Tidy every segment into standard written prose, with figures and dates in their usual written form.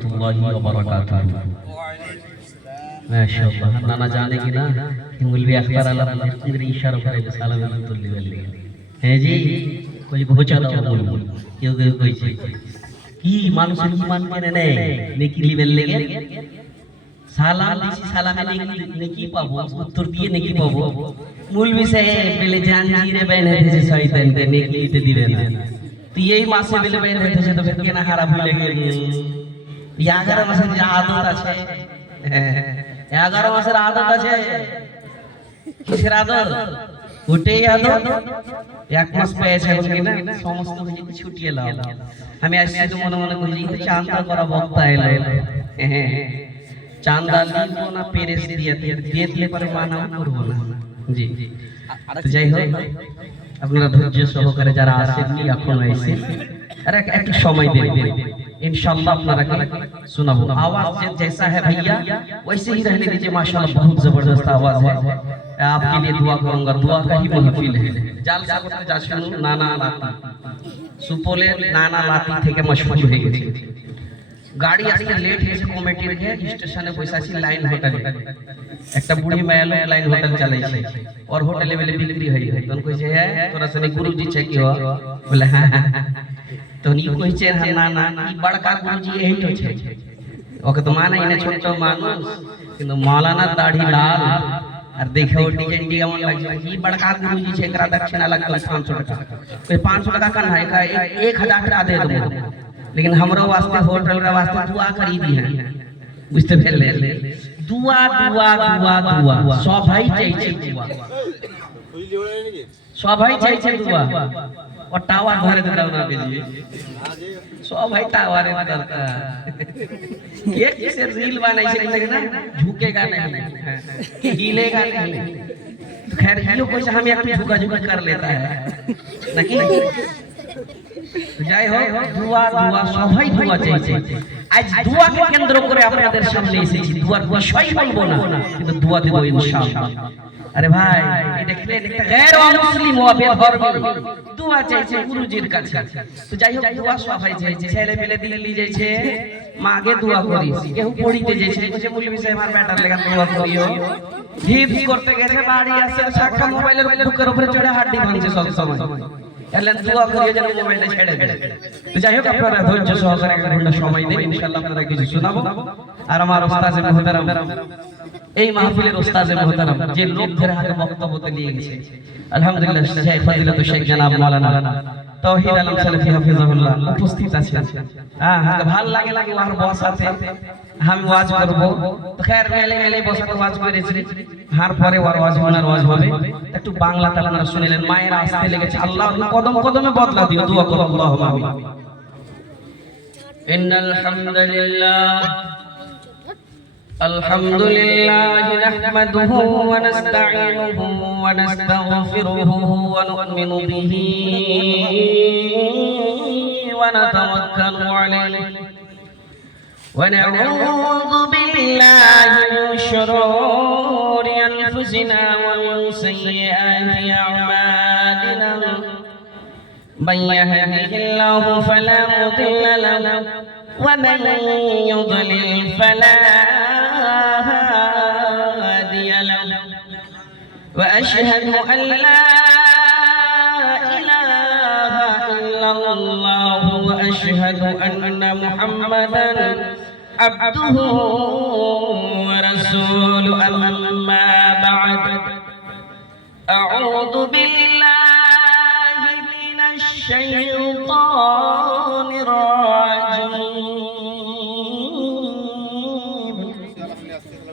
रहमतुल्लाहि व बरकातुहू। माशाअल्लाह नाना जाने की ना मुलवी अखबार आला मेरे इशारा करे सालाम तुल्ली वाली है जी कोई पहुंचा दो बोल क्यों कोई কি মানুষের ঈমান কেনে নেয় নেকি লিবেল লেগে সালাম দিছি সালামে নেকি পাবো উত্তর দিয়ে নেকি পাবো মুলবি সাহেব বলে জানজিরে বাইনে দিয়েছে শয়তান কে নেকি দিতে দিবে না তো এই মাসে বলে বাইনে দিয়েছে তো ফির কেনা খারাপ হয়ে গেল 11 মাসের যে আদত আছে 11 মাসের আদত আছে কিসের আদত ওটাই আদত এক মাস পেয়েছে বলকি না সমস্ত কিছু ছুটিয়ে লাও আমি আসছি তো মনে মনে কইছি চাঁদা করা বক্তা এলো চাঁদা লিব না পেরেস দিয়ে দিলে পরে মানা করব না জি তো যাই হোক আপনারা ধৈর্য সহকারে যারা আসেননি এখন আইছে আর একটু সময় দেন इंशाअल्लाह আপনারা सुनाबो आवाज जैसा है भैया वैसे ही रहने दीजिए माशाल्लाह बहुत जबरदस्त आवाज है आपके लिए दुआ करूंगा दुआ का ही महफिल है জালসা করতে যাচ্ছেন নানা লাতি সুপোলের নানা লাতি থেকে মশহুর হয়ে গেছে গাড়ি আসতে লেট হয়েছে কমিটির কে স্টেশনে বসাছি লাইন হোটেলে একটা বুড়ি মায়া লোক লাইন হোটেল চালাইছে और হোটেলে বেলে বিক্রি হই তখন কইছে হ্যাঁ তোরা সনে গুরুজি છે কি हो বলে হ্যাঁ তো নি কইছে না না ই বড়কা গুরুজি এই তো છે ওকে তো মানাই না ছোট মানুষ কিন্তু মাওলানা দাড়ি লাল আর দেখে ও ডিজাইন কেমন লাগছে ই বড়কা গুরুজি છે एकरा दक्षिणा लगता 500 টাকা कोई 500 टाका का नहीं का 1000 টাকা दे दो लेकिन हमरो वास्ते होटल के वास्ते दुआ करी दी है बुझते फेले दुआ दुआ दुआ दुआ सबाई চাইছে दुआ सबाई চাইছে दुआ और टावर धरे दाও ना बेजी सबाई टावरे दरकार एक से रील बनाइছে ना झुकेगा नहीं हिलेगा नहीं खैर यो कोई हम एक झुका झुका कर लेता है ना कि যাই হোক দুয়া দুয়া সবাই দুয়া চাইছে আজ দুয়াকে কেন্দ্র করে আপনাদের সামনে এসেছি দুয়ার বিষয় বলবো না কিন্তু দোয়া দেব ইনশাআল্লাহ আরে ভাই এই দেখলে একটা গैर মুসলিম ও বেধর্মী দোয়া চাইছে গুরুজির কাছে তো যাই হোক দোয়া সবাই চাইছে ছেলে পেলে দিলে লি যাইছে মাগে দোয়া করিস কেউ পড়িতে যাইছে যে মুলবি সাহেব আমার বেটার লাগা দোয়া করিও হিফজ করতে গেছে বাড়ি আসে সাক্ষা মোবাইলের বুকের উপরে চড়ে হাড্ডি ভাঙছে সব সময় এলেন দোয়া করিয়ে যেন মোবাইলটা ছেড়ে দেয় তো যাই হোক আপনারা ধৈর্য সহকারে এক ঘন্টা সময় দেন ইনশাআল্লাহ আপনারা কিছু শোনাবো আর আমার উস্তাদে মুহতারাম এই মাহফিলের উস্তাদে মুহতারাম যে লোকদের হাতে বক্তব্য নিয়ে গেছে আলহামদুলিল্লাহ শেখ ফজিলাতুল শেখ জনাব মাওলানা তাওহীদ আলম সালাফি হাফিজাহুল্লাহ উপস্থিত আছেন হ্যাঁ ভালো লাগে ওয়ার বস আছে আমি ওয়াজ করব তো खैर মেলে মেলে বসে ওয়াজ করেছি হার পরে ওর ওয়াজ হবে একটু বাংলাতে আপনারা শুনলেন মায়ের আসতে লেগেছে আল্লাহ কদম কদমে বদলা দিও দোয়া করো আল্লাহুম্মা আমিন ইন্নাল হামদুলিল্লাহ আলহামদুলিল্লাহি নাহমাদুহু ওয়া নাস্তাঈনুহু ওয়া নাস্তাগফিরুহু ওয়া নু'মিনু বিহি ওয়া নাতাওয়াক্কালু আলাইহি ونعوذ بالله من شرور أنفسنا ومن سيئات أعمالنا من يهده الله فلا مضل له ومن يضلل فلا هادي له وأشهد أن لا إله إلا الله وأشهد أن محمدا عبده ورسوله أما بعد أعوذ بالله من الشيطان الرجيم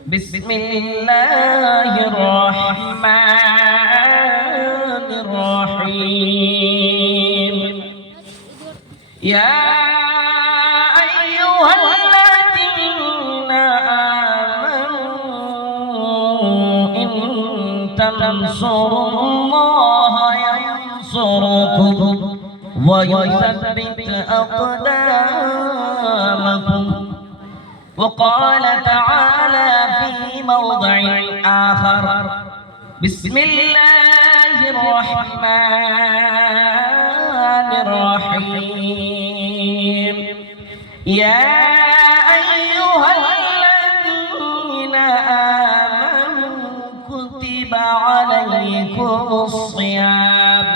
بسم الله الرحمن الرحيم يا تنصروا الله ينصركم ويثبت أقدامكم وقال تعالى في موضع آخر بسم الله الرحمن الرحيم يا أيها الذين آمنوا كتب عليكم الصيام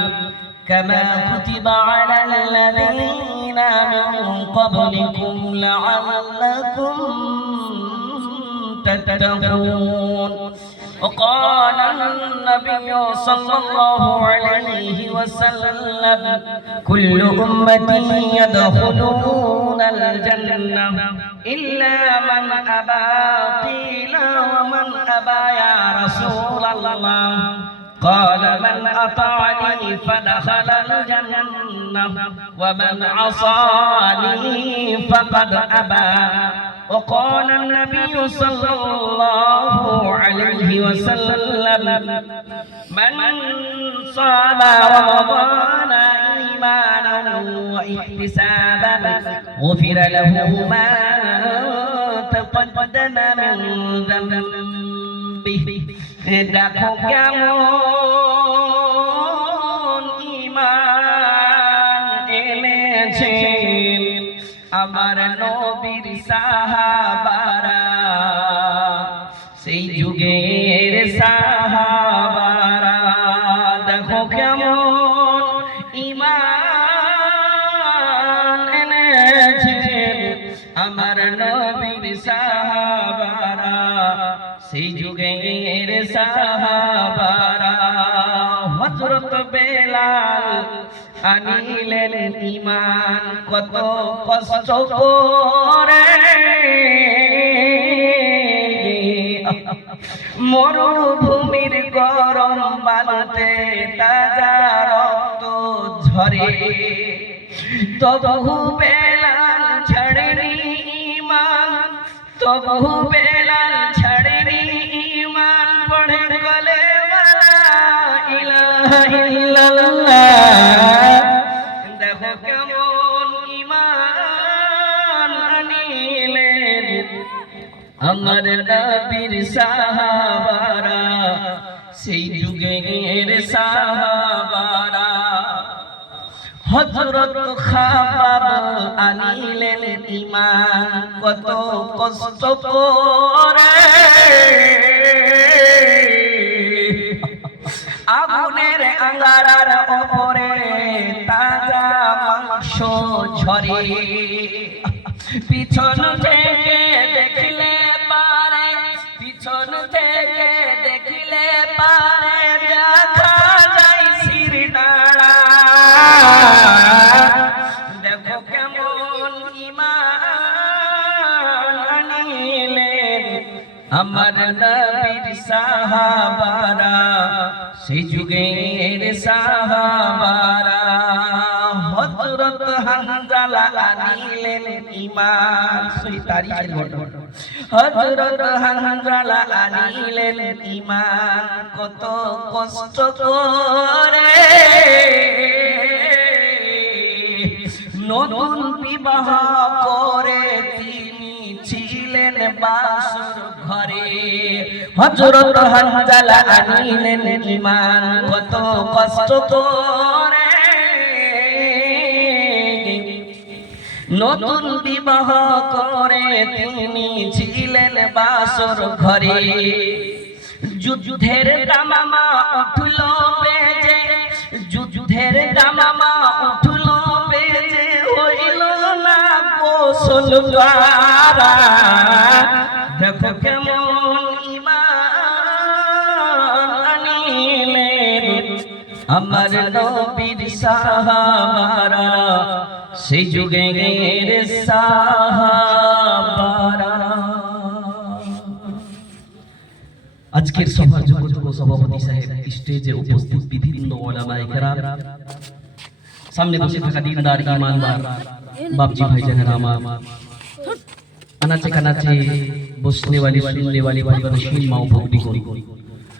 كما كتب على الذين من قبلكم لعلكم تتقون وقال النبي صلى الله عليه وسلم كل أمتي يدخلون الجنة إلا من أبى قيل ومن أبى يا رسول الله قال من أطاعني فدخل الجنة ومن عصاني فقد أبى وقال النبي صلى الله عليه وسلم من صام رمضان إيمانا واحتسابا غفر له ما تقدم من ذنبه দেখো কেমন ঈমান এনেছেন আমার নবীর সাহাবারা সেই যুগের সাহাবারা দেখো কেমন ঈমান এনেছেন আমার নবীর সাহাবারা সেই যুগের সাহাবারা হযরত বেলাল আনিলেন ঈমান কত কষ্ট করে মরুভূমির গরম বালুতে তাজা রক্ত ঝরে তবু বেলাল ছাড়েনি ঈমান তবু বেলাল ছাড়েনি ঈমান পড়ে গলে ইলাহা ইল্লাল্লাহ দেখো কেমন ঈমান আনিলেন আমার নবীর সাহাবারা সেই যুগের সাহাবারা হযরত খাবাব আনিলেন ঈমান কত কষ্ট করে আগুনের আঙ্গারার উপরে তাজা মাংস ঝরে পিছন থেকে দেখলে পারে পিছন থেকে দেখলে পারে দেখা যায় শিরদাঁড়া দেখো কেমন ঈমান আনিলেন আমার নবীর সাহাবারা সেই যুগের সাহাবারা হযরত হানজালা আনিলেন ঈমান সেই তারিখের ঘটনা হযরত হানজালা আনিলেন ঈমান কত কষ্ট করে নতুন বিবাহ করে তিনি ছিলেন বাসর ঘরে হযরত হানজালা আনিলেন ঈমান কত কষ্ট করে নতুন বিবাহ করে তিনি ছিলেন বাসর ঘরে যুদ্ধের দামামা উঠল বেজে যুদ্ধের দামামা উঠল বেজে হইল না গোসল করা দেখো কেমন ঈমান আনিলেন আমার নবীর সাহাবারা সেই যুগের সাহাবারা আজকের সভার যোগ্য সভাপতি সাহেব স্টেজে উপস্থিত বিভিন্ন উলামায়ে কেরাম সামনে বসে থাকা দিনদার ঈমানদার बापजी भाईजानेरा আমার अनाचे कनाचे बसने वाली सुनने वाली भाई बहन माओ भोगनी को